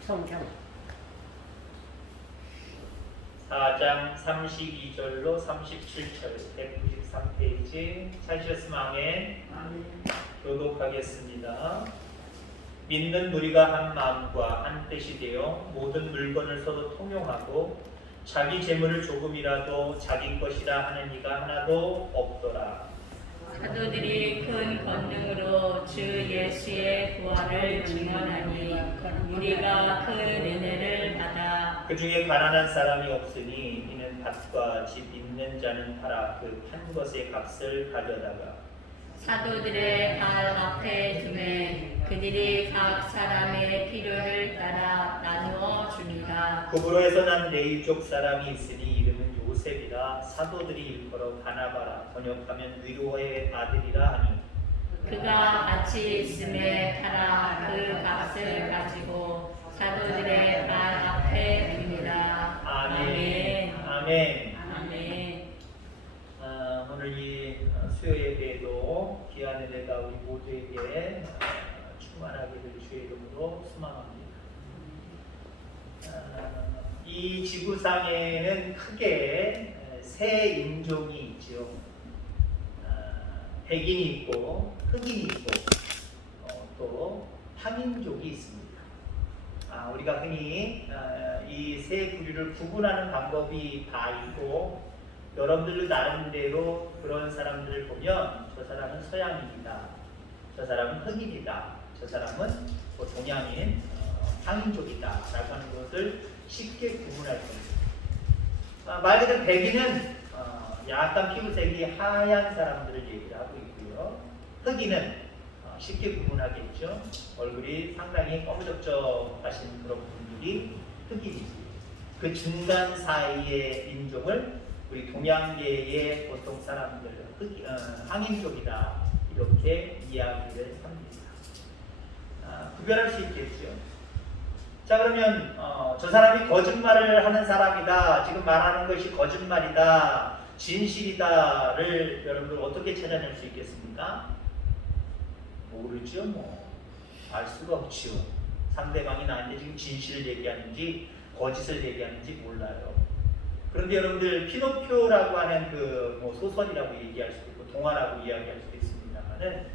성경 4장 32절로 37절 193페이지 찾으셨으면 아멘. 교독하겠습니다. 믿는 무리가 한 마음과 한 뜻이 되어 모든 물건을 서로 통용하고 자기 재물을 조금이라도 자기 것이라 하는 이가 하나도 없더라. 사도들이 큰 권능으로 주 예수의 부활을 증언하니 우리가 그 은혜를 받아 그 중에 가난한 사람이 없으니 이는 밭과 집 있는 자는 팔아 그 판 것의 값을 가져다가 사도들의 발 앞에 두매 그들이 각 사람의 필요를 따라 나누어 줍니다. 구브로에서 난 레위족 사람이 있으니 이름은 요셉이라 사도들이 일컬어 바나바라 번역하면 위로의 아들이라 하니 그가 같이 있음에 팔아 그 값을 가지고 사도들의 발 앞에 둡니다. 아멘. 아멘. 아멘. 오늘 이 수요 예배에도 귀한 은혜가 우리 모두에게 충만하기를 주의 이름으로 소망합니다. 이 지구상에는 크게 세 인종이 있죠. 백인이 있고 흑인이 있고 또 타민족이 있습니다. 우리가 흔히 이 세 부류를 구분하는 방법이 다 있고 여러분들 나름대로 그런 사람들을 보면 저 사람은 서양인이다, 저 사람은 흑인이다, 저 사람은 뭐 동양인, 상인족이다 라고 하는 것을 쉽게 구분할 겁니다. 말 그대로 백인은 약간 피부색이 하얀 사람들을 얘기를 하고 있고요. 흑인은 쉽게 구분하겠죠. 얼굴이 상당히 꺼무적적하신 그런 분들이 흑인이지. 그 중간 사이의 인종을 우리 동양계의 보통 사람들, 황인족이다 이렇게 이야기를 합니다. 구별할 수 있겠죠. 자, 그러면 저 사람이 거짓말을 하는 사람이다, 지금 말하는 것이 거짓말이다, 진실이다를 여러분들 어떻게 찾아낼 수 있겠습니까? 모르죠. 알 수가 없죠. 상대방이 나한테 지금 진실을 얘기하는지 거짓을 얘기하는지 몰라요. 그런데 여러분들 피노키오라고 하는 그 소설이라고 얘기할 수도 있고 동화라고 이야기할 수도 있습니다만은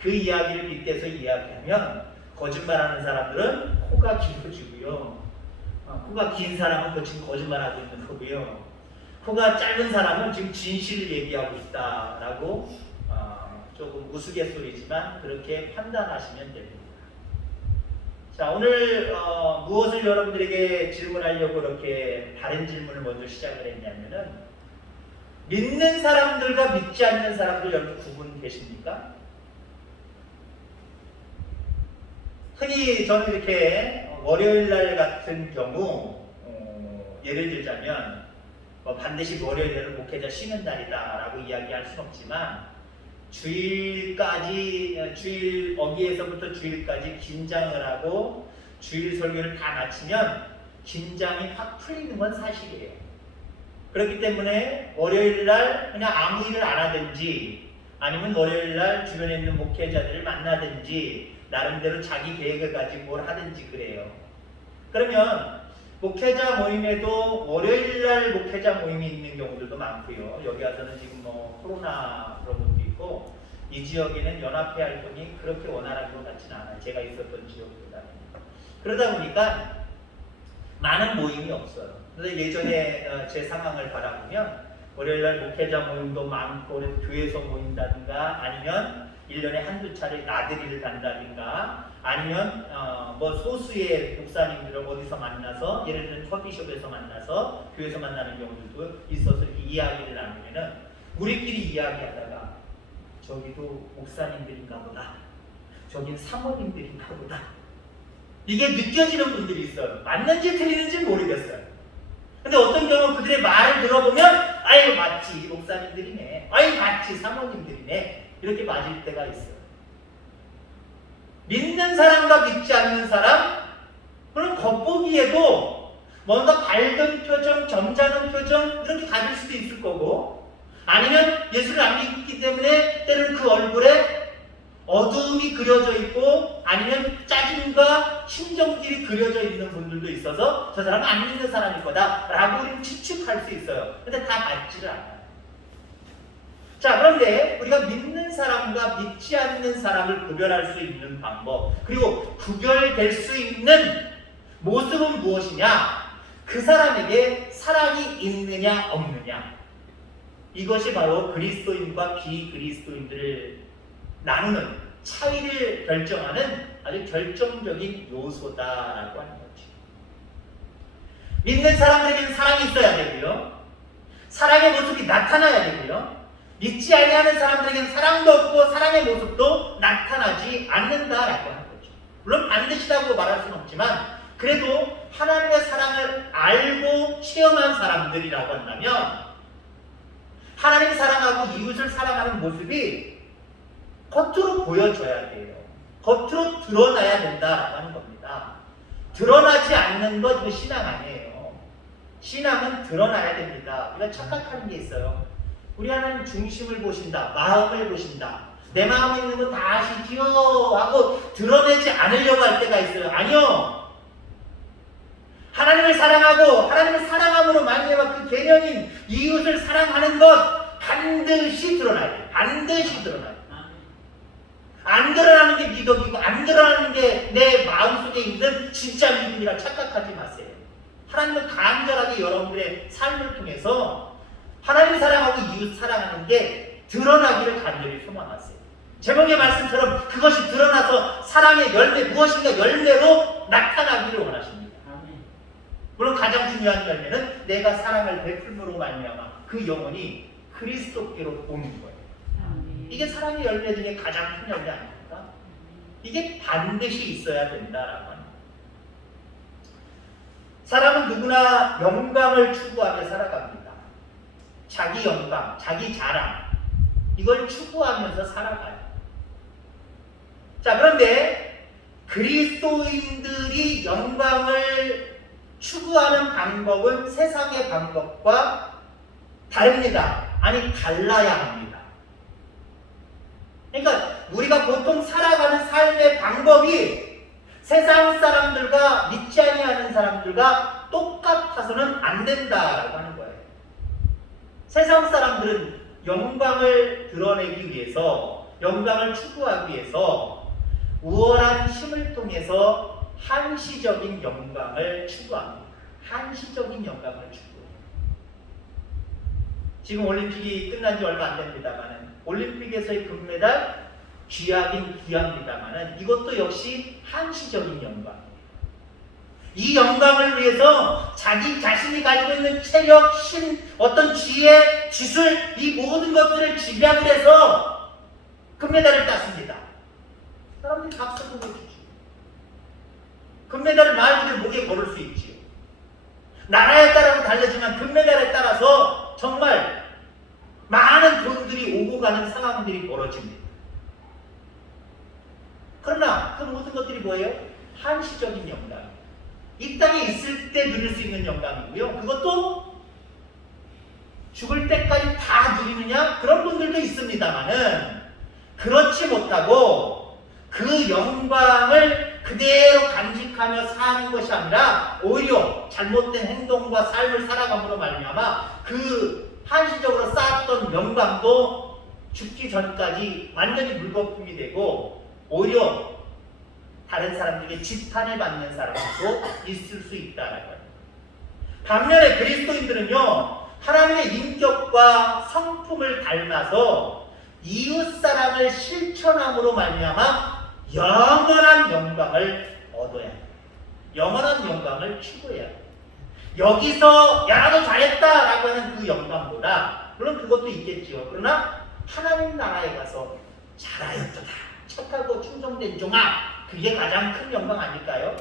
그 이야기를 빗대서 이야기하면 거짓말하는 사람들은 코가 길어지고요. 코가 긴 사람은 그 지금 거짓말하고 있는 거고요. 코가 짧은 사람은 지금 진실을 얘기하고 있다라고 조금 우스갯소리지만 그렇게 판단하시면 됩니다. 자, 오늘 무엇을 여러분들에게 질문하려고 이렇게 다른 질문을 먼저 시작을 했냐면은 믿는 사람들과 믿지 않는 사람들 여러분 구분되십니까? 흔히 저는 이렇게 월요일날 같은 경우 예를 들자면 반드시 월요일날은 목회자 쉬는 날이다라고 이야기할 수는 없지만 주일 어기에서부터 주일까지 긴장을 하고 주일 설교를 다 마치면 긴장이 확 풀리는 건 사실이에요. 그렇기 때문에 월요일날 그냥 아무 일을 안 하든지 아니면 월요일날 주변에 있는 목회자들을 만나든지 나름대로 자기 계획을 가지고 뭘 하든지 그래요. 그러면 목회자 모임에도 월요일날 목회자 모임이 있는 경우들도 많고요. 여기 와서는 지금 코로나 그런 것도 있고 이 지역에는 연합회 활동이 그렇게 원활한 것 같지는 않아요. 제가 있었던 지역보다는. 그러다 보니까 많은 모임이 없어요. 그래서 예전에 제 상황을 바라보면 월요일날 목회자 모임도 많고 교회에서 모인다든가 아니면 1년에 한두 차례 나들이를 간다든가 아니면 소수의 목사님들을 어디서 만나서 예를 들면 커피숍에서 만나서 교회에서 만나는 경우들도 있어서 이렇게 이야기를 나누면은 우리끼리 이야기하다가 저기도 목사님들인가 보다, 저긴 사모님들인가 보다 이게 느껴지는 분들이 있어요. 맞는지 틀리는지 모르겠어요. 근데 어떤 경우 그들의 말을 들어보면 아이고 맞지 목사님들이네, 아이고 맞지 사모님들이네 이렇게 맞을 때가 있어요. 믿는 사람과 믿지 않는 사람, 그럼 겉보기에도 뭔가 밝은 표정, 점잖은 표정 이렇게 가질 수도 있을 거고 아니면 예수를 안 믿기 때문에 때로는 그 얼굴에 어두움이 그려져 있고 아니면 짜증과 심정들이 그려져 있는 분들도 있어서 저 사람은 안 믿는 사람일 거다라고 우리는 추측할 수 있어요. 근데 다 맞지를 않아요. 자, 그런데 우리가 믿는 사람과 믿지 않는 사람을 구별할 수 있는 방법, 그리고 구별될 수 있는 모습은 무엇이냐? 그 사람에게 사랑이 있느냐 없느냐, 이것이 바로 그리스도인과 비그리스도인들을 나누는 차이를 결정하는 아주 결정적인 요소다라고 하는 거죠. 믿는 사람들에게는 사랑이 있어야 되고요, 사랑의 모습이 나타나야 되고요, 믿지 아니하는 사람들에게는 사랑도 없고 사랑의 모습도 나타나지 않는다라고 하는 거죠. 물론 반드시라고 말할 수는 없지만 그래도 하나님의 사랑을 알고 체험한 사람들이라고 한다면 하나님을 사랑하고 이웃을 사랑하는 모습이 겉으로 보여줘야 돼요. 겉으로 드러나야 된다라고 하는 겁니다. 드러나지 않는 것, 이거 신앙 아니에요. 신앙은 드러나야 됩니다. 우리가 착각하는 게 있어요. 우리 하나님 중심을 보신다, 마음을 보신다, 내 마음에 있는 거 다 아시지요 하고 드러내지 않으려고 할 때가 있어요. 아니요. 하나님을 사랑하고 하나님을 사랑함으로 말미암아 그 개념인 이웃을 사랑하는 것 반드시 드러나야 돼요. 반드시 드러나야 돼요. 안 드러나는 게 미덕이고 안 드러나는 게 내 마음속에 있는 진짜 믿음이라 착각하지 마세요. 하나님은 간절하게 여러분들의 삶을 통해서 하나님 사랑하고 이웃 사랑하는 게 드러나기를 간절히 소망하세요. 제목의 말씀처럼 그것이 드러나서 사랑의 열매, 무엇인가 열매로 나타나기를 원하십니다. 물론 가장 중요한 열매는 내가 사랑을 베풀므로 말미암아 그 영혼이 그리스도께로 오는 거예요. 이게 사랑의 열매 중에 가장 큰 열매 아닙니까? 이게 반드시 있어야 된다라고 합니다. 사람은 누구나 영광을 추구하며 살아갑니다. 자기 영광, 자기 자랑, 이걸 추구하면서 살아가요. 자, 그런데 그리스도인들이 영광을 추구하는 방법은 세상의 방법과 다릅니다. 아니, 달라야 합니다. 그러니까 우리가 보통 살아가는 삶의 방법이 세상 사람들과 믿지 아니하는 사람들과 똑같아서는 안 된다라고 하는 거예요. 세상 사람들은 영광을 드러내기 위해서, 영광을 추구하기 위해서 우월한 힘을 통해서 한시적인 영광을 추구합니다. 한시적인 영광을 추구해요. 지금 올림픽이 끝난 지 얼마 안 됩니다만은 올림픽에서의 금메달 귀하긴 귀합니다만은 이것도 역시 한시적인 영광이에요. 이 영광을 위해서 자기 자신이 가지고 있는 체력, 힘, 어떤 지혜, 기술, 이 모든 것들을 집약을 해서 금메달을 땄습니다. 사람들이 박수 보내주죠. 금메달을 말 그대로 목에 걸을 수 있지요. 나라에 따라서 다르지만 금메달에 따라서 정말 많은 돈들이 오고 가는 상황들이 벌어집니다. 그러나 그 모든 것들이 뭐예요? 한시적인 영광. 이 땅에 있을 때 누릴 수 있는 영광이고요. 그것도 죽을 때까지 다 누리느냐? 그런 분들도 있습니다만은 그렇지 못하고 그 영광을 그대로 간직하며 사는 것이 아니라 오히려 잘못된 행동과 삶을 살아감으로 말미암아 그 한시적으로 쌓았던 영광도 죽기 전까지 완전히 물거품이 되고 오히려 다른 사람들에게 지탄을 받는 사람도 있을 수 있다라고 합니다. 반면에 그리스도인들은요, 하나님의 인격과 성품을 닮아서 이웃사랑을 실천함으로 말미암아 영원한 영광을 얻어야 합니다. 영원한 영광을 추구해야 합니다. 여기서 야 나도 잘했다라고 하는 그 영광보다, 물론 그것도 있겠지요. 그러나 하나님 나라에 가서 잘하였도다, 착하고 충성된 종아, 그게 가장 큰 영광 아닐까요?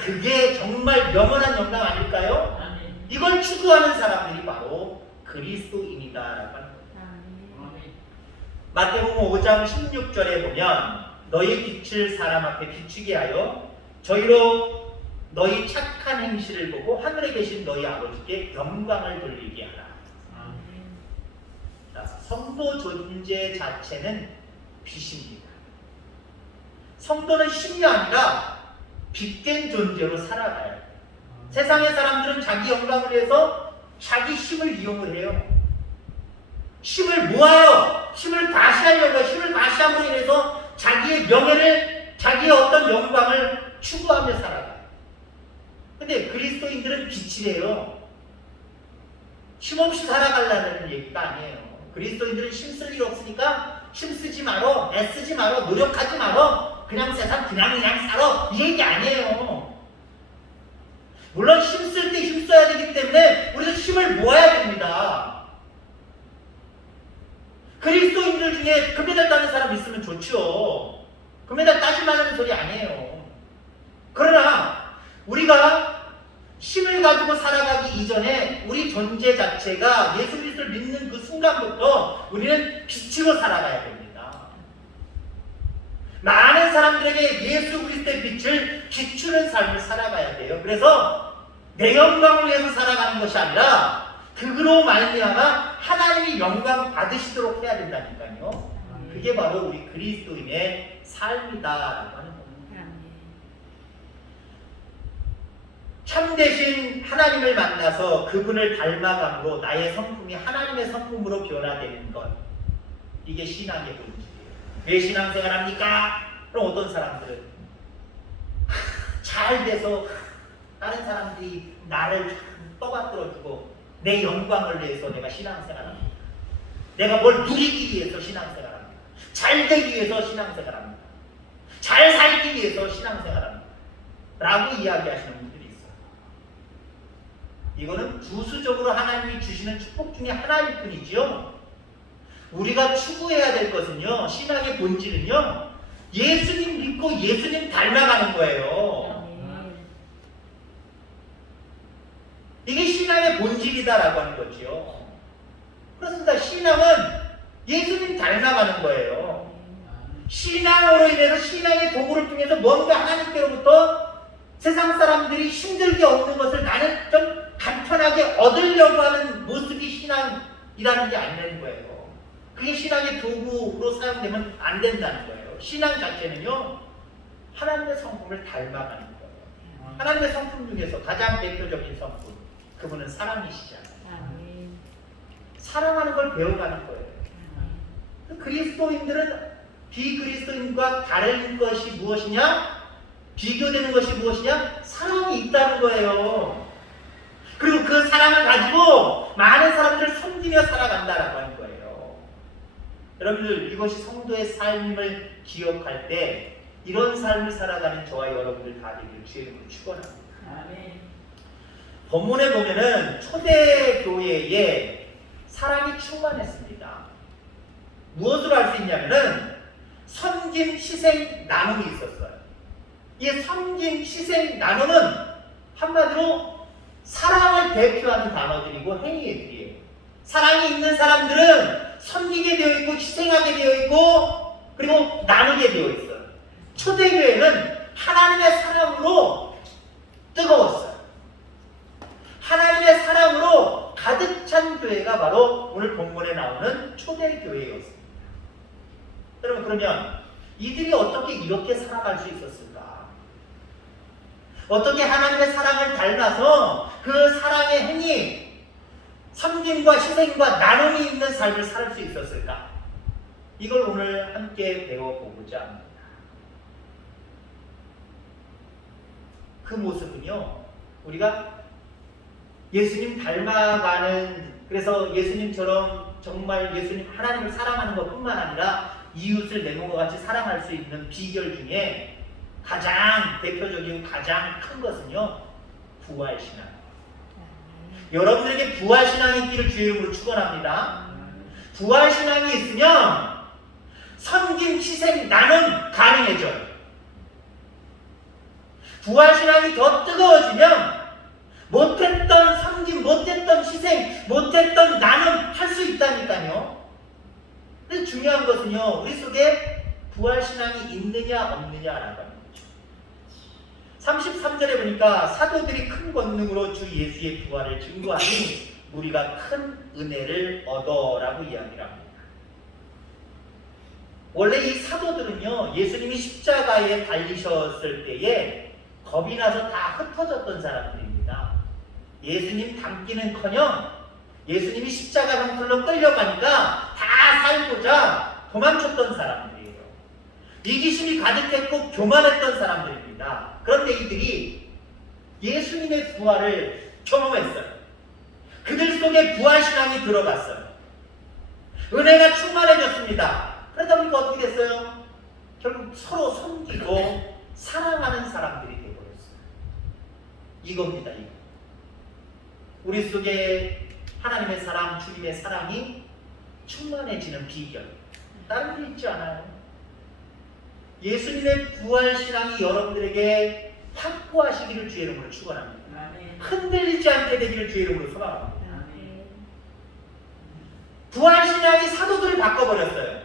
그게 정말 영원한 영광 아닐까요? 이걸 추구하는 사람들이 바로 그리스도인이다라고 하는 겁니다. 마태복음 5장 16절에 보면 너희 빛을 사람 앞에 비추게 하여 저희로 너희 착한 행실을 보고 하늘에 계신 너희 아버지께 영광을 돌리게 하라. 자, 성도 존재 자체는 빛입니다. 성도는 힘이 아니라 빛된 존재로 살아가야 돼요. 세상의 사람들은 자기 영광을 위해서 자기 힘을 이용을 해요. 힘을 모아요. 힘을 다시 하려고 힘을 다시 함으로 인해서 자기의 명예를, 자기의 어떤 영광을 추구하며 살아가요. 근데 그리스도인들은 빛이래요. 힘없이 살아가려는 얘기가 아니에요. 그리스도인들은 힘쓸 일 없으니까 힘쓰지 말어, 애쓰지 말어, 노력하지 말어, 그냥 세상 그냥 살아, 이 얘기 아니에요. 물론 힘쓸 때 힘써야 되기 때문에 우리도 힘을 모아야 됩니다. 그리스도인들 중에 금메달 따는 사람 있으면 좋죠. 금메달 따지 말라는 소리 아니에요. 그러나 우리가 힘을 가지고 살아가기 이전에 우리 존재 자체가 예수 그리스도를 믿는 그 순간부터 우리는 빛으로 살아가야 됩니다. 많은 사람들에게 예수 그리스도의 빛을 비추는 삶을 살아가야 돼요. 그래서 내 영광을 위해서 살아가는 것이 아니라 그로 말미암아 하나님이 영광 받으시도록 해야 된다니까요. 그게 바로 우리 그리스도인의 삶이다라고 하는 겁니다. 참되신 하나님을 만나서 그분을 닮아감으로 나의 성품이 하나님의 성품으로 변화되는 것, 이게 신앙의 본질이에요. 왜 신앙생활 합니까? 그럼 어떤 사람들은 잘 돼서 다른 사람들이 나를 떠받들어주고 내 영광을 위해서 내가 신앙생활합니다. 내가 뭘 누리기 위해서 신앙생활합니다. 잘 되기 위해서 신앙생활합니다. 잘 살기 위해서 신앙생활합니다. 라고 이야기하시는 분들이 있어요. 이거는 부수적으로 하나님이 주시는 축복 중에 하나일 뿐이지요. 우리가 추구해야 될 것은요, 신앙의 본질은요, 예수님 믿고 예수님 닮아가는 거예요. 이게 신앙의 본질이다라고 하는 거죠. 그렇습니다. 신앙은 예수님 닮아가는 거예요. 신앙으로 인해서 신앙의 도구를 통해서 뭔가 하나님께로부터 세상 사람들이 힘들게 얻는 것을 나는 좀 간편하게 얻으려고 하는 모습이 신앙이라는 게 아니라는 거예요. 그게 신앙의 도구로 사용되면 안 된다는 거예요. 신앙 자체는요, 하나님의 성품을 닮아가는 거예요. 하나님의 성품 중에서 가장 대표적인 성품, 그분은 사랑이시잖아요. 사랑하는 걸 배워가는 거예요. 그리스도인들은 비그리스도인과 다른 것이 무엇이냐? 비교되는 것이 무엇이냐? 사랑이 있다는 거예요. 그리고 그 사랑을 가지고 많은 사람들을 섬기며 살아간다라고 하는 거예요. 여러분들, 이것이 성도의 삶임을 기억할 때 이런 삶을 살아가는 저와 여러분들 다 되기를 주의 이름으로 축원합니다. 본문에 보면은 초대교회에 사랑이 충만했습니다. 무엇으로 알 수 있냐면은 섬김, 희생, 나눔이 있었어요. 이 섬김, 희생, 나눔은 한마디로 사랑을 대표하는 단어들이고 행위들이에요. 사랑이 있는 사람들은 섬기게 되어 있고 희생하게 되어 있고 그리고 나누게 되어 있어요. 초대교회는 하나님의 사랑으로 뜨거웠어요. 하나님의 사랑으로 가득 찬 교회가 바로 오늘 본문에 나오는 초대교회였습니다. 여러분, 그러면 이들이 어떻게 이렇게 살아갈 수 있었을까? 어떻게 하나님의 사랑을 닮아서 그 사랑의 행위, 섬김과 희생과 나눔이 있는 삶을 살 수 있었을까? 이걸 오늘 함께 배워보고자 합니다. 그 모습은요, 우리가 예수님 닮아가는, 그래서 예수님처럼 정말 예수님 하나님을 사랑하는 것뿐만 아니라 이웃을 내 몸과 같이 사랑할 수 있는 비결 중에 가장 대표적이고 가장 큰 것은요, 부활신앙. 여러분들에게 부활신앙이 있기를 주의 이름으로 축원합니다. 부활신앙이 있으면 섬김, 희생, 나눔 가능해져요. 부활신앙이 더 뜨거워지면 못했던 섬김, 못했던 희생, 못했던 나눔 할 수 있다니까요. 근데 중요한 것은요, 우리 속에 부활신앙이 있느냐 없느냐라고 하는 거죠. 33절에 보니까 사도들이 큰 권능으로 주 예수의 부활을 증거하니 우리가 큰 은혜를 얻어라고 이야기를 합니다. 원래 이 사도들은요, 예수님이 십자가에 달리셨을 때에 겁이 나서 다 흩어졌던 사람들입니다. 예수님 닮기는커녕 예수님이 십자가 형틀로 끌려가니까 다 살고자 도망쳤던 사람들이에요. 이기심이 가득했고 교만했던 사람들입니다. 그런데 이들이 예수님의 부활을 경험했어요. 그들 속에 부활신앙이 들어갔어요. 은혜가 충만해졌습니다. 그러다 보니까 어떻게 됐어요? 결국 서로 섬기고 사랑하는 사람들이 되어버렸어요. 이겁니다. 이거. 우리 속에 하나님의 사랑, 주님의 사랑이 충만해지는 비결, 다른 게 있지 않아요. 예수님의 부활신앙이 여러분들에게 확고하시기를 주의 이름으로 축원합니다. 흔들리지 않게 되기를 주의 이름으로 소망합니다. 부활신앙이 사도들을 바꿔버렸어요.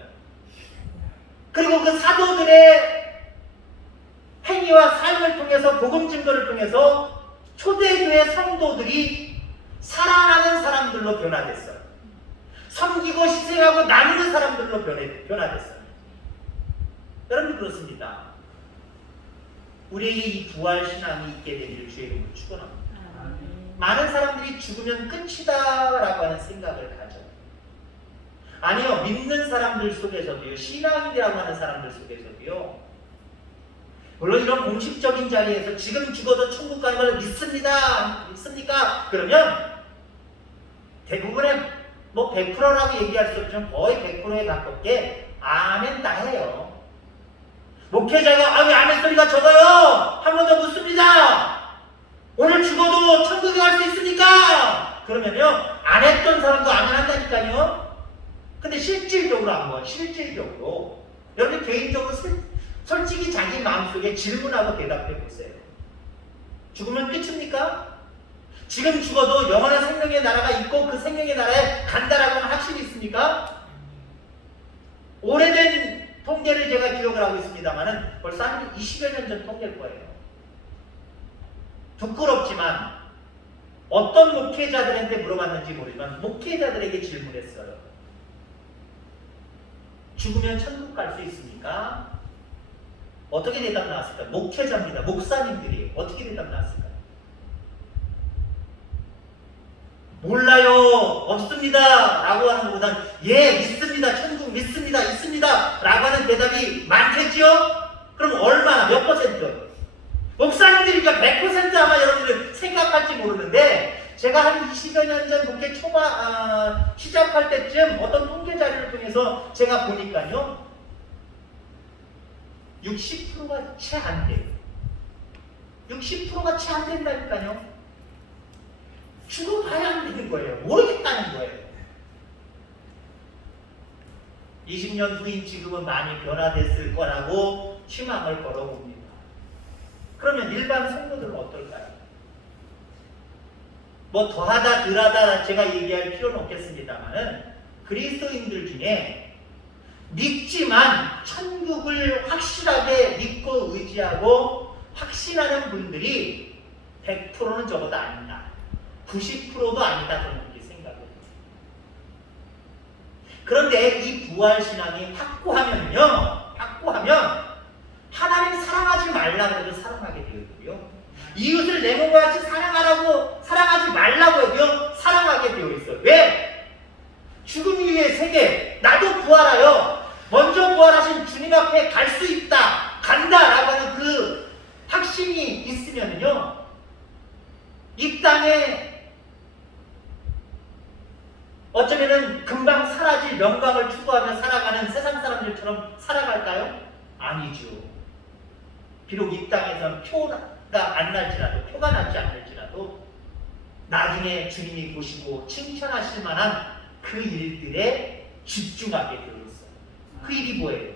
그리고 그 사도들의 행위와 삶을 통해서, 복음 증거를 통해서 초대교회 성도들이 사랑하는 사람들로 변화됐어요. 섬기고 희생하고 나누는 사람들로 변화됐어요. 여러분 그렇습니다. 우리에게 이 부활신앙이 있게 되기를 주의 이름으로 축원합니다. 많은 사람들이 죽으면 끝이다라고 하는 생각을 가져요. 아니요, 믿는 사람들 속에서도요, 신앙인이라고 하는 사람들 속에서도요, 물론 이런 공식적인 자리에서 지금 죽어도 천국 가는 걸 믿습니까? 그러면 대부분의 100%라고 얘기할 수 없지만 거의 100%에 가깝게 아멘 다 해요. 목회자가 왜 아멘 소리가 적어요? 한 번 더 묻습니다. 오늘 죽어도 천국에 갈 수 있습니까? 그러면요, 안 했던 사람도 아멘 한다니까요. 근데 실질적으로 한번, 실질적으로 여러분 개인적으로 솔직히 자기 마음속에 질문하고 대답해 보세요. 죽으면 끝입니까? 지금 죽어도 영원한 생명의 나라가 있고 그 생명의 나라에 간다라고 하는 확신이 있습니까? 오래된 통계를 제가 기록을 하고 있습니다만은 벌써 한 20여 년 전 통계일 거예요. 부끄럽지만 어떤 목회자들한테 물어봤는지 모르지만 목회자들에게 질문했어요. 죽으면 천국 갈 수 있습니까? 어떻게 대답 나왔을까요? 목회자입니다. 목사님들이 어떻게 대답 나왔을까요? 몰라요, 없습니다 라고 하는 것보다는 예, 믿습니다, 천국 믿습니다, 있습니다 라고 하는 대답이 많겠죠? 그럼 얼마나, 몇 퍼센트? 목사님들이니까 100% 아마 여러분들 생각할지 모르는데, 제가 한 20여 년 전 목회 시작할 때쯤 어떤 통계 자료를 통해서 제가 보니까요, 60%가 채 안 돼요. 60%가 채 안 된다니까요. 죽어봐야 안 되는 거예요. 모르겠다는 거예요. 20년 후인 지금은 많이 변화됐을 거라고 희망을 걸어봅니다. 그러면 일반 성도들은 어떨까요? 뭐 더하다 덜하다 제가 얘기할 필요는 없겠습니다만은 그리스도인들 중에 믿지만 천국을 확실하게 믿고 의지하고 확신하는 분들이 100%는 적어도 아니다. 90%도 아니다. 저는 그렇게 생각합니다. 그런데 이 부활신앙이 확고하면 하나님 사랑하지 말라 그래도 사랑하게 되었고요. 이웃을 내 몸과 같이 사랑하지 말라고 해도 사랑하게 되어 있어요. 왜? 죽음 이후의 세계, 나도 부활하여 먼저 부활하신 주님 앞에 갈 수 있다, 간다라고 하는 그 확신이 있으면요, 이 땅에 어쩌면은 금방 사라질 영광을 추구하며 살아가는 세상 사람들처럼 살아갈까요? 아니죠. 비록 이 땅에서는 표가 안 날지라도, 표가 나지 않을지라도 나중에 주님이 보시고 칭찬하실 만한 그 일들에 집중하게 되어 있어요. 그 일이 뭐예요?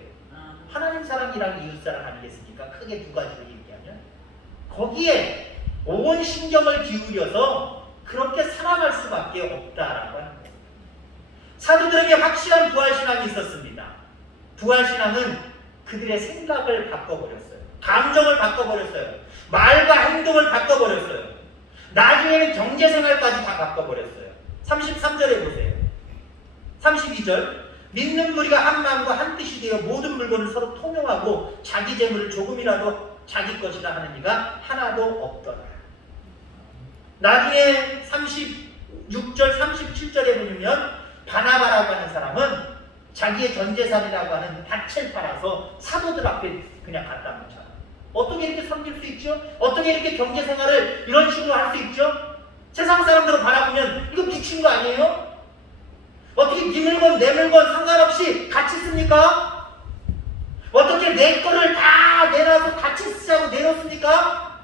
하나님 사랑이랑 이웃 사랑 아니겠습니까? 크게 두 가지로 얘기하면 거기에 온 신경을 기울여서 그렇게 살아갈 수밖에 없다라고 하는 거예요. 사도들에게 확실한 부활신앙이 있었습니다. 부활신앙은 그들의 생각을 바꿔버렸어요. 감정을 바꿔버렸어요. 말과 행동을 바꿔버렸어요. 나중에는 경제생활까지 다 바꿔버렸어요. 33절에 보세요. 32절 믿는 무리가 한 마음과 한 뜻이 되어 모든 물건을 서로 통용하고 자기 재물을 조금이라도 자기 것이라 하는 이가 하나도 없더라. 나중에 36절 37절에 보면 바나바라고 하는 사람은 자기의 전 재산이라고 하는 밭을 팔아서 사도들 앞에 그냥 갖다 놓잖아. 어떻게 이렇게 섬길 수 있죠? 어떻게 이렇게 경제 생활을 이런 식으로 할 수 있죠? 세상 사람들을 바라보면 이거 미친 거 아니에요? 어떻게 네 물건 내 물건 상관없이 같이 씁니까? 어떻게 내 거를 다 내놔서 같이 쓰자고 내놓습니까?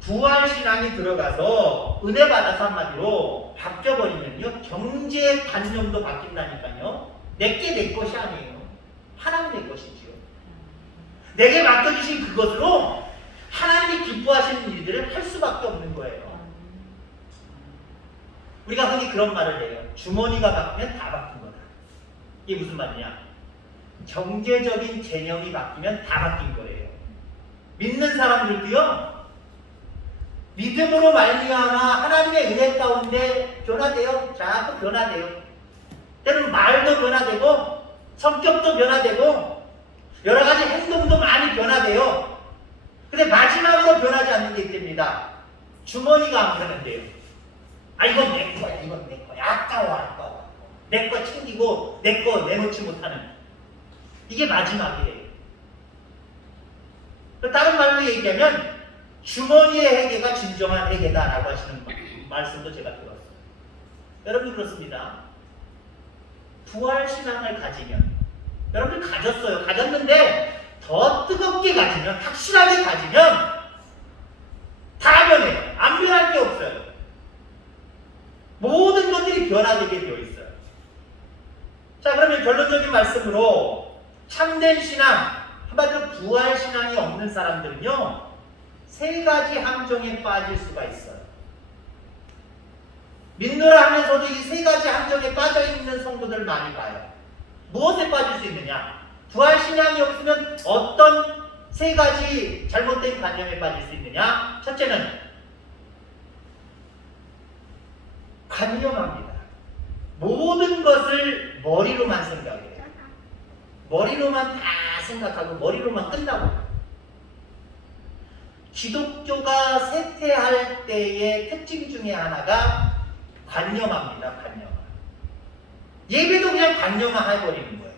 부활신앙이 들어가서 은혜 받아서 한마디로 바뀌어버리면요 경제 관념도 바뀐다니까요. 내게 내 것이 아니에요. 하나님 내 것이지요. 내게 맡겨주신 그것으로 하나님이 기뻐하시는 일들을 할 수밖에 없는 거예요. 우리가 흔히 그런 말을 해요. 주머니가 바뀌면 다 바뀐 거다. 이게 무슨 말이냐? 경제적인 개념이 바뀌면 다 바뀐 거예요. 믿는 사람들도요. 믿음으로 말미암아 하나님의 은혜 가운데 변화돼요. 자꾸 변화돼요. 때로는 말도 변화되고 성격도 변화되고 여러 가지 행동도 많이 변화돼요. 근데 마지막으로 변하지 않는 게 있답니다. 주머니가 안 변한대요. 아 이건 내 거야, 이건 내 거야. 아까워. 내 거 챙기고 내 거 내놓지 못하는 이게 마지막이래요. 다른 말로 얘기하면 주머니의 회개가 진정한 회개다라고 하시는 말씀도 제가 들었어요. 여러분 그렇습니다. 부활신앙을 가지면 여러분 가졌어요. 가졌는데 더 뜨겁게 가지면 확실하게 가지면 다 변해요. 안 변할 게 없어요. 모든 것들이 변화되게 되어 있어요. 자 그러면 결론적인 말씀으로 참된 신앙 한마디로 부활신앙이 없는 사람들은요 세 가지 함정에 빠질 수가 있어요. 믿노라 하면서도 이 세 가지 함정에 빠져있는 성도들 많이 봐요. 무엇에 빠질 수 있느냐? 부활신앙이 없으면 어떤 세 가지 잘못된 관념에 빠질 수 있느냐? 첫째는 관념합니다. 모든 것을 머리로만 생각해요. 머리로만 다 생각하고 머리로만 끝나고 기독교가 쇠퇴할 때의 특징 중에 하나가 관념합니다. 관념화. 예배도 그냥 관념화 해버리는 거예요.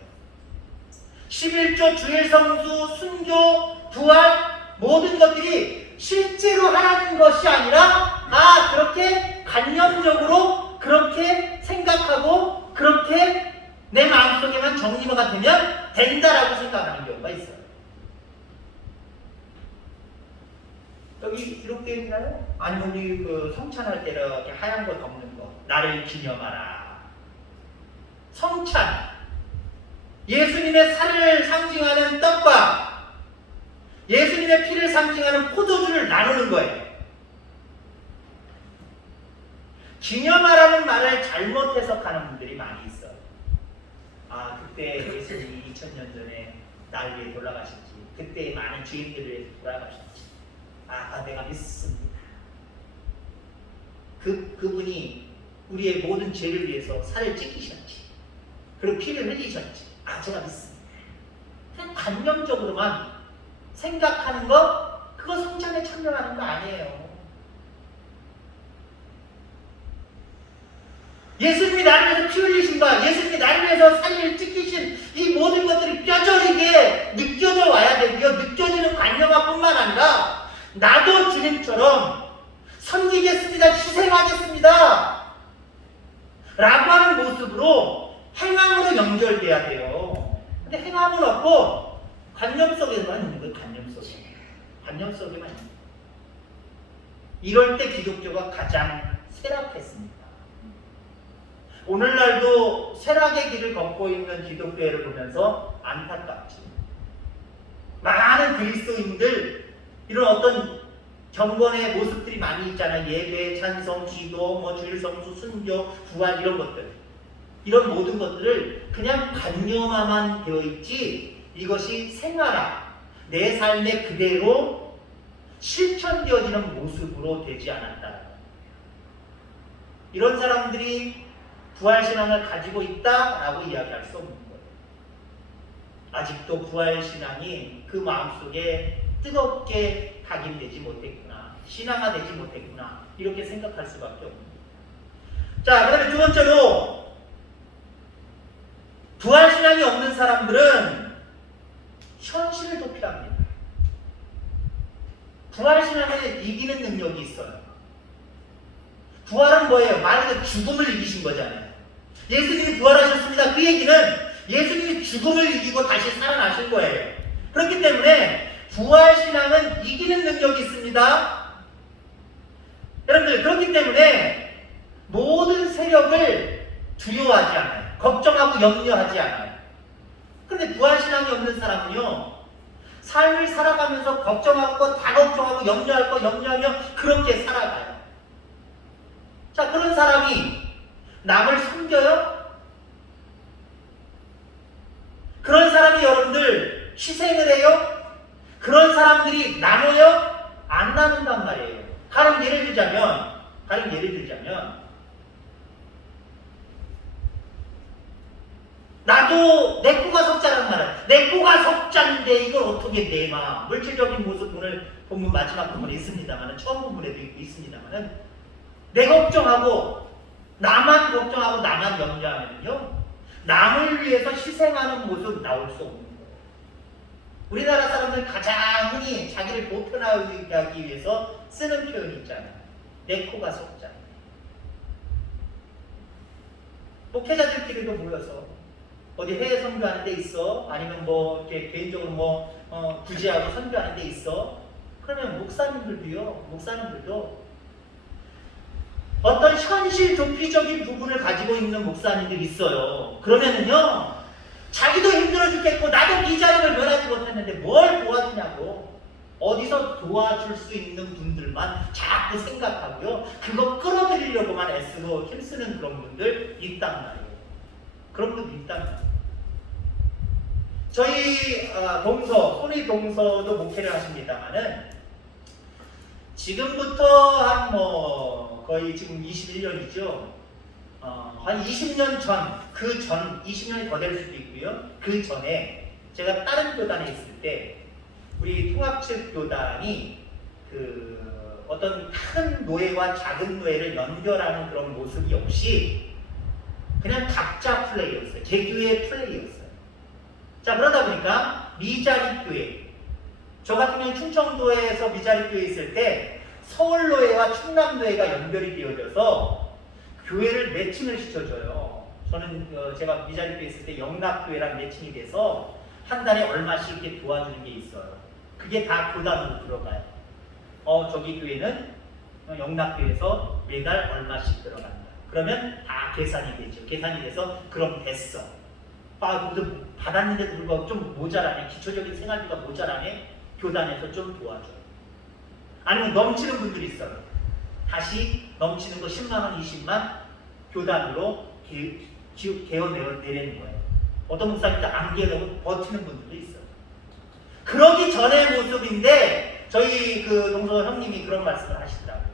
11조, 주일성수, 순교, 부활 모든 것들이 실제로 하라는 것이 아니라 그렇게 관념적으로 그렇게 생각하고 그렇게 내 마음속에만 정리가 되면 된다라고 생각하는 경우가 있어요. 여기 기록되어 있나요? 아니 우리 그 성찬할 때 이렇게 하얀 거 덮는 거 나를 기념하라. 성찬 예수님의 살을 상징하는 떡과 예수님의 피를 상징하는 포도주를 나누는 거예요. 기념하라는 말을 잘못 해석하는 분들이 많이 있어요. 그때 예수님이 2000년 전에 날 위해 돌아가셨지. 그때 많은 주인들을 위해 돌아가셨지. 내가 믿습니다. 그분이 우리의 모든 죄를 위해서 살을 찢기셨지. 그리고 피를 흘리셨지. 제가 믿습니다. 그냥 관념적으로만 생각하는 거, 그거 성찬에 참여하는 거 아니에요. 예수님이 나를 위해서 피 흘리신 거, 예수님이 나를 위해서 살을 찢기신 이 모든 것들이 뼈저리게 느껴져 와야 되고요. 느껴지는 관념화뿐만 아니라 나도 주님처럼 섬기겠습니다. 희생하겠습니다. 라고 하는 모습으로 행함으로 연결돼야 돼요. 근데 행함은 없고 관념 속에만 있는 거예요. 관념 속에만 있는 거예요. 이럴 때 기독교가 가장 쇠락했습니다. 오늘날도 쇠락의 길을 걷고 있는 기독교회를 보면서 안타깝지. 많은 그리스도인들 이런 어떤 경건의 모습들이 많이 있잖아요. 예배, 찬송, 기도, 주일성수, 순교, 부활 이런 것들. 이런 모든 것들을 그냥 관념화만 되어 있지 이것이 생활화, 내 삶에 그대로 실천되어지는 모습으로 되지 않았다. 이런 사람들이 부활신앙을 가지고 있다라고 이야기할 수 없는 거예요. 아직도 부활신앙이 그 마음속에 뜨겁게 각인되지 못했구나, 신앙화되지 못했구나, 이렇게 생각할 수밖에 없는 거예요. 자, 그 다음에 두 번째로 부활신앙이 없는 사람들은 현실을 도피합니다. 부활신앙을 이기는 능력이 있어요. 부활은 뭐예요? 말 그대로 죽음을 이기신 거잖아요. 예수님이 부활하셨습니다. 그 얘기는 예수님이 죽음을 이기고 다시 살아나신 거예요. 그렇기 때문에 부활신앙은 이기는 능력이 있습니다. 여러분들, 그렇기 때문에 모든 세력을 두려워하지 않아요. 걱정하고 염려하지 않아요. 그런데 부활신앙이 없는 사람은요, 삶을 살아가면서 걱정하고 다 걱정하고 염려할 거 염려하며 그렇게 살아가요. 자, 그런 사람이 남을 섬겨요? 그런 사람이 여러분들 희생을 해요? 그런 사람들이 나눠요? 안 나눈단 말이에요. 다른 예를 들자면 나도 내 코가 석자란 말이야. 내 코가 석자인데 이걸 어떻게 내마. 물질적인 모습 오늘 본문 마지막 부분에 있습니다만, 처음 부분에도 있습니다만, 내 걱정하고 나만 걱정하고 나만 염려하면요, 남을 위해서 희생하는 모습 나올 수 없는 거예요. 우리나라 사람들 가장 흔히 자기를 보편화하기 위해서 쓰는 표현이 있잖아요. 내 코가 석자. 목회자들끼리도 모여서 어디 해외 선교하는 데 있어, 아니면 뭐 이렇게 개인적으로 구제하고 선교하는 데 있어. 그러면 목사님들도 어떤 현실 도피적인 부분을 가지고 있는 목사님들이 있어요. 그러면은요, 자기도 힘들어 죽겠고 나도 이 자리를 면하지 못했는데 뭘 도와주냐고, 어디서 도와줄 수 있는 분들만 자꾸 생각하고요, 그거 끌어들이려고만 애쓰고 힘쓰는 그런 분들 있단 말이에요. 그런 분들 있단 말이에요. 저희 손의 동서도 목회를 하십니다만은, 지금부터 한 거의 지금 21년이죠. 한 20년 전, 20년이 더 될 수도 있고요. 그 전에 제가 다른 교단에 있을 때 우리 통합측 교단이 어떤 큰 노예와 작은 노예를 연결하는 그런 모습이 없이 그냥 각자 플레이였어요. 개교의 플레이였어요. 자, 그러다 보니까 미자립교회, 저 같은 경우는 충청도에서 미자립교회에 있을 때 서울노예와 충남노예가 연결이 되어져서 교회를 매칭을 시켜줘요. 저는 제가 미자립교회에 있을 때 영락교회랑 매칭이 돼서 한 달에 얼마씩 이렇게 도와주는 게 있어요. 그게 다 교단으로 들어가요. 저기 교회는 영락교회에서 매달 얼마씩 들어간다. 그러면 다 계산이 되죠. 계산이 돼서 그럼 됐어. 받았는데도 불구하고 좀 모자라네. 기초적인 생활비가 모자라네. 교단에서 좀 도와줘요. 아니면 넘치는 분들이 있어요. 다시 넘치는 거 10만원, 20만 교단으로 개어내는 거예요. 어떤 목사님들 안 개어내고 버티는 분들도 있어요. 그러기 전의 모습인데 저희 동서 형님이 그런 말씀을 하시더라고요.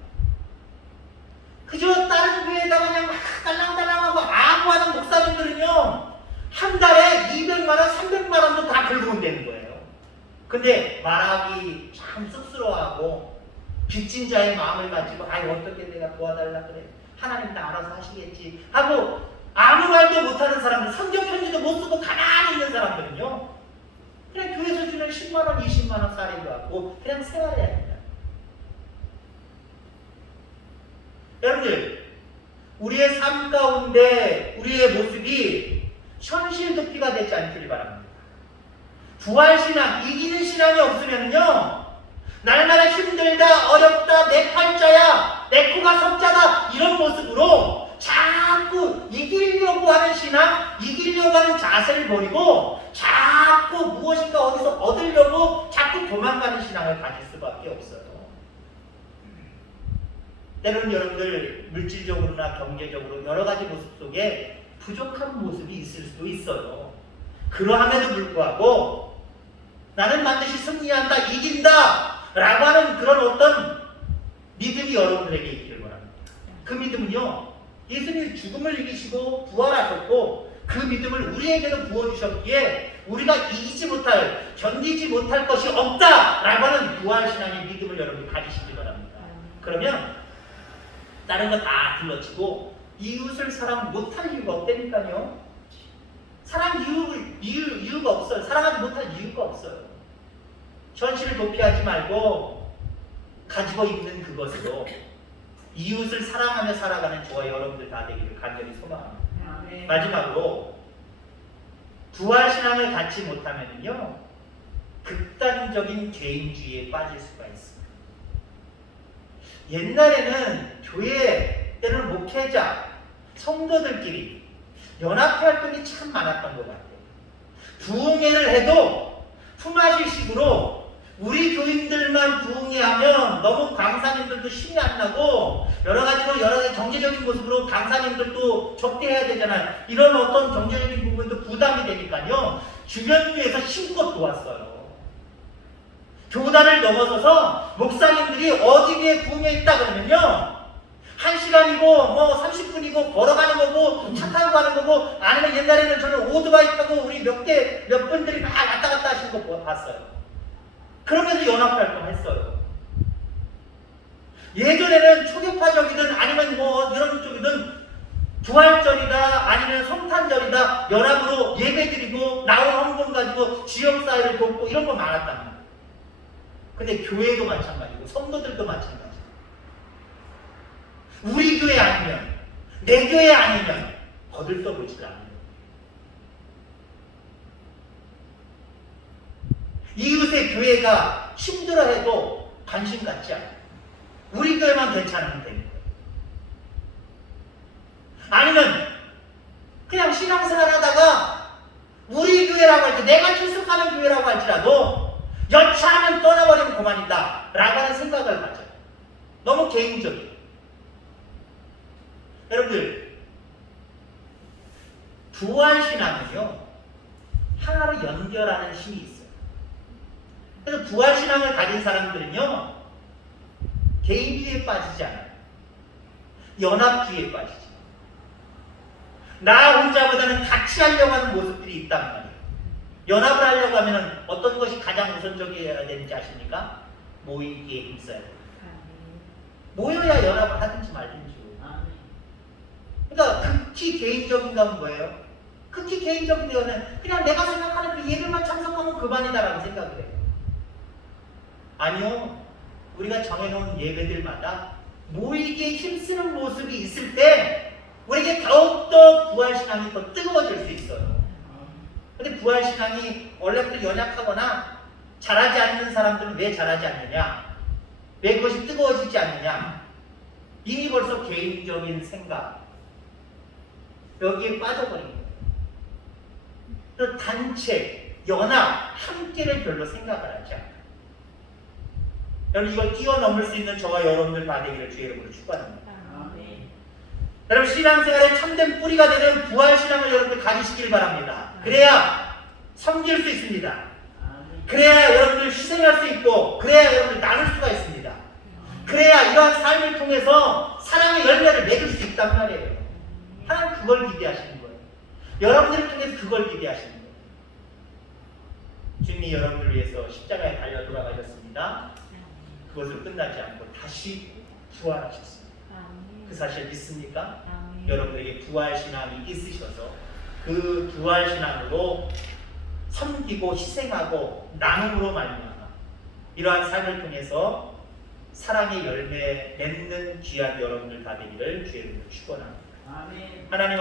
그저 다른 교회에다가 그냥 막 딸랑딸랑하고 아부하는 목사님들은요, 한 달에 200만원, 300만원도 다 긁으면 되는 거예요. 근데 말하기 참 쑥스러워하고 빚진 자의 마음을 가지고 어떻게 내가 도와달라 그래, 하나님 다 알아서 하시겠지 하고 아무 말도 못하는 사람들, 성경 편지도 못 쓰고 가만히 있는 사람들은요, 그냥 교회에서 주는 10만원, 20만원 사례도 하고 그냥 생활해야 된다. 여러분들, 우리의 삶 가운데 우리의 모습이 현실 도피가 되지 않기를 바랍니다. 부활신앙, 이기는 신앙이 없으면요, 날마다 힘들다, 어렵다, 내 팔자야, 내 코가 석자다, 이런 모습으로 자꾸 이기려고 하는 신앙, 이기려고 하는 자세를 버리고 자꾸 무엇인가 어디서 얻으려고 자꾸 도망가는 신앙을 가질 수밖에 없어요. 때로는 여러분들 물질적으로나 경제적으로 여러 가지 모습 속에 부족한 모습이 있을 수도 있어요. 그러함에도 불구하고 나는 반드시 승리한다, 이긴다 라고 하는 그런 어떤 믿음이 여러분들에게 있기를 바랍니다. 그 믿음은요, 예수님이 죽음을 이기시고 부활하셨고 그 믿음을 우리에게도 부어주셨기에 우리가 이기지 못할, 견디지 못할 것이 없다라고 하는 부활신앙의 믿음을 여러분이 가지시기 바랍니다. 그러면 다른 거 다 둘러치고 이웃을 사랑 못할 이유가 없다니까요. 이유가 없어요. 사랑하지 못할 이유가 없어요. 현실을 도피하지 말고 가지고 있는 그것으로 이웃을 사랑하며 살아가는 저와 여러분들 다 되기를 간절히 소망합니다. 마지막으로 부활신앙을 갖지 못하면요 극단적인 개인주의에 빠질 수가 있습니다. 옛날에는 교회 때는 목회자, 성도들끼리 연합회 활동이 참 많았던 것 같아요. 부흥회를 해도 품앗이식으로 우리 교인들만 부흥회하면 너무 강사님들도 힘이 안 나고 여러 가지 경제적인 모습으로 강사님들도 적대해야 되잖아요. 이런 어떤 경제적인 부분도 부담이 되니까요. 주변 교회에서 힘껏 도왔어요. 교단을 넘어서서 목사님들이 어디 교회 부흥회 있다 그러면요. 1시간이고 뭐 30분이고 걸어가는 거고 차 타고 가는 거고 아니면 옛날에는 저는 오토바이 타고 우리 몇 분들이 막 왔다 갔다 하시는 거 봤어요. 그러면서 연합활동 했어요. 예전에는 초교파적이든 아니면 뭐 이런 쪽이든 부활절이다 아니면 성탄절이다 연합으로 예배드리고 나온 헌금 가지고 지역사회를 돕고 이런 거 많았단 말이에요. 근데 교회도 마찬가지고 성도들도 마찬가지고 우리 교회 아니면 내 교회 아니면 거들떠보질 않아요. 이웃의 교회가 힘들어해도 관심 갖지 않아요. 우리 교회만 괜찮으면 됩니다. 아니면 그냥 신앙생활 하다가 우리 교회라고 할 때 내가 출석하는 교회라고 할지라도 여차하면 떠나버리면 그만이다 라고 하는 생각을 가져요. 너무 개인적이에요. 여러분들 부활신앙은요 하나로 연결하는 힘이 있어요. 그래서 부활신앙을 가진 사람들은요 개인주의에 빠지지 않아요. 연합주의에 빠지죠. 나 혼자보다는 같이 하려고 하는 모습들이 있단 말이에요. 연합을 하려고 하면 어떤 것이 가장 우선적이어야 되는지 아십니까? 모이기에 힘써야 돼요. 모여야 연합을 하든지 말든지. 그러니까 극히 개인적인 건 뭐예요? 극히 개인적인 거는 그냥 내가 생각하는 그 예배만 참석하면 그만이다라고 생각을 해요. 아니요. 우리가 정해놓은 예배들마다 모이기에 힘쓰는 모습이 있을 때 우리에게 더욱더 부활신앙이 더 뜨거워질 수 있어요. 근데 부활신앙이 원래부터 연약하거나 잘하지 않는 사람들은 왜 잘하지 않느냐? 왜 그것이 뜨거워지지 않느냐? 이미 벌써 개인적인 생각 여기에 빠져버린 거예요. 또 단체, 연합, 함께를 별로 생각을 하지 않아요. 여러분 이걸 뛰어넘을 수 있는 저와 여러분들 다 되기를 주의 이름으로 축원합니다. 여러분 신앙생활의 참된 뿌리가 되는 부활신앙을 여러분들 가지시길 바랍니다. 그래야 섬길 수 있습니다. 그래야 여러분들 희생할 수 있고 그래야 여러분들 나눌 수가 있습니다. 그래야 이러한 삶을 통해서 사랑의 열매를 맺을 수 있단 말이에요. 하나님 그걸 기대하시는 거예요. 여러분들을 통해서 그걸 기대하시는 거예요. 주님이 여러분들을 위해서 십자가에 달려 돌아가셨습니다. 그것으로 끝나지 않고 다시 부활하셨습니다. 그 사실 믿습니까? 여러분들에게 부활신앙이 있으셔서 그 부활신앙으로 섬기고 희생하고 나눔으로 말미암아 이러한 삶을 통해서 사랑의 열매 맺는 귀한 여러분들 다 되기를 주의 이름으로 축원합니다. 하나님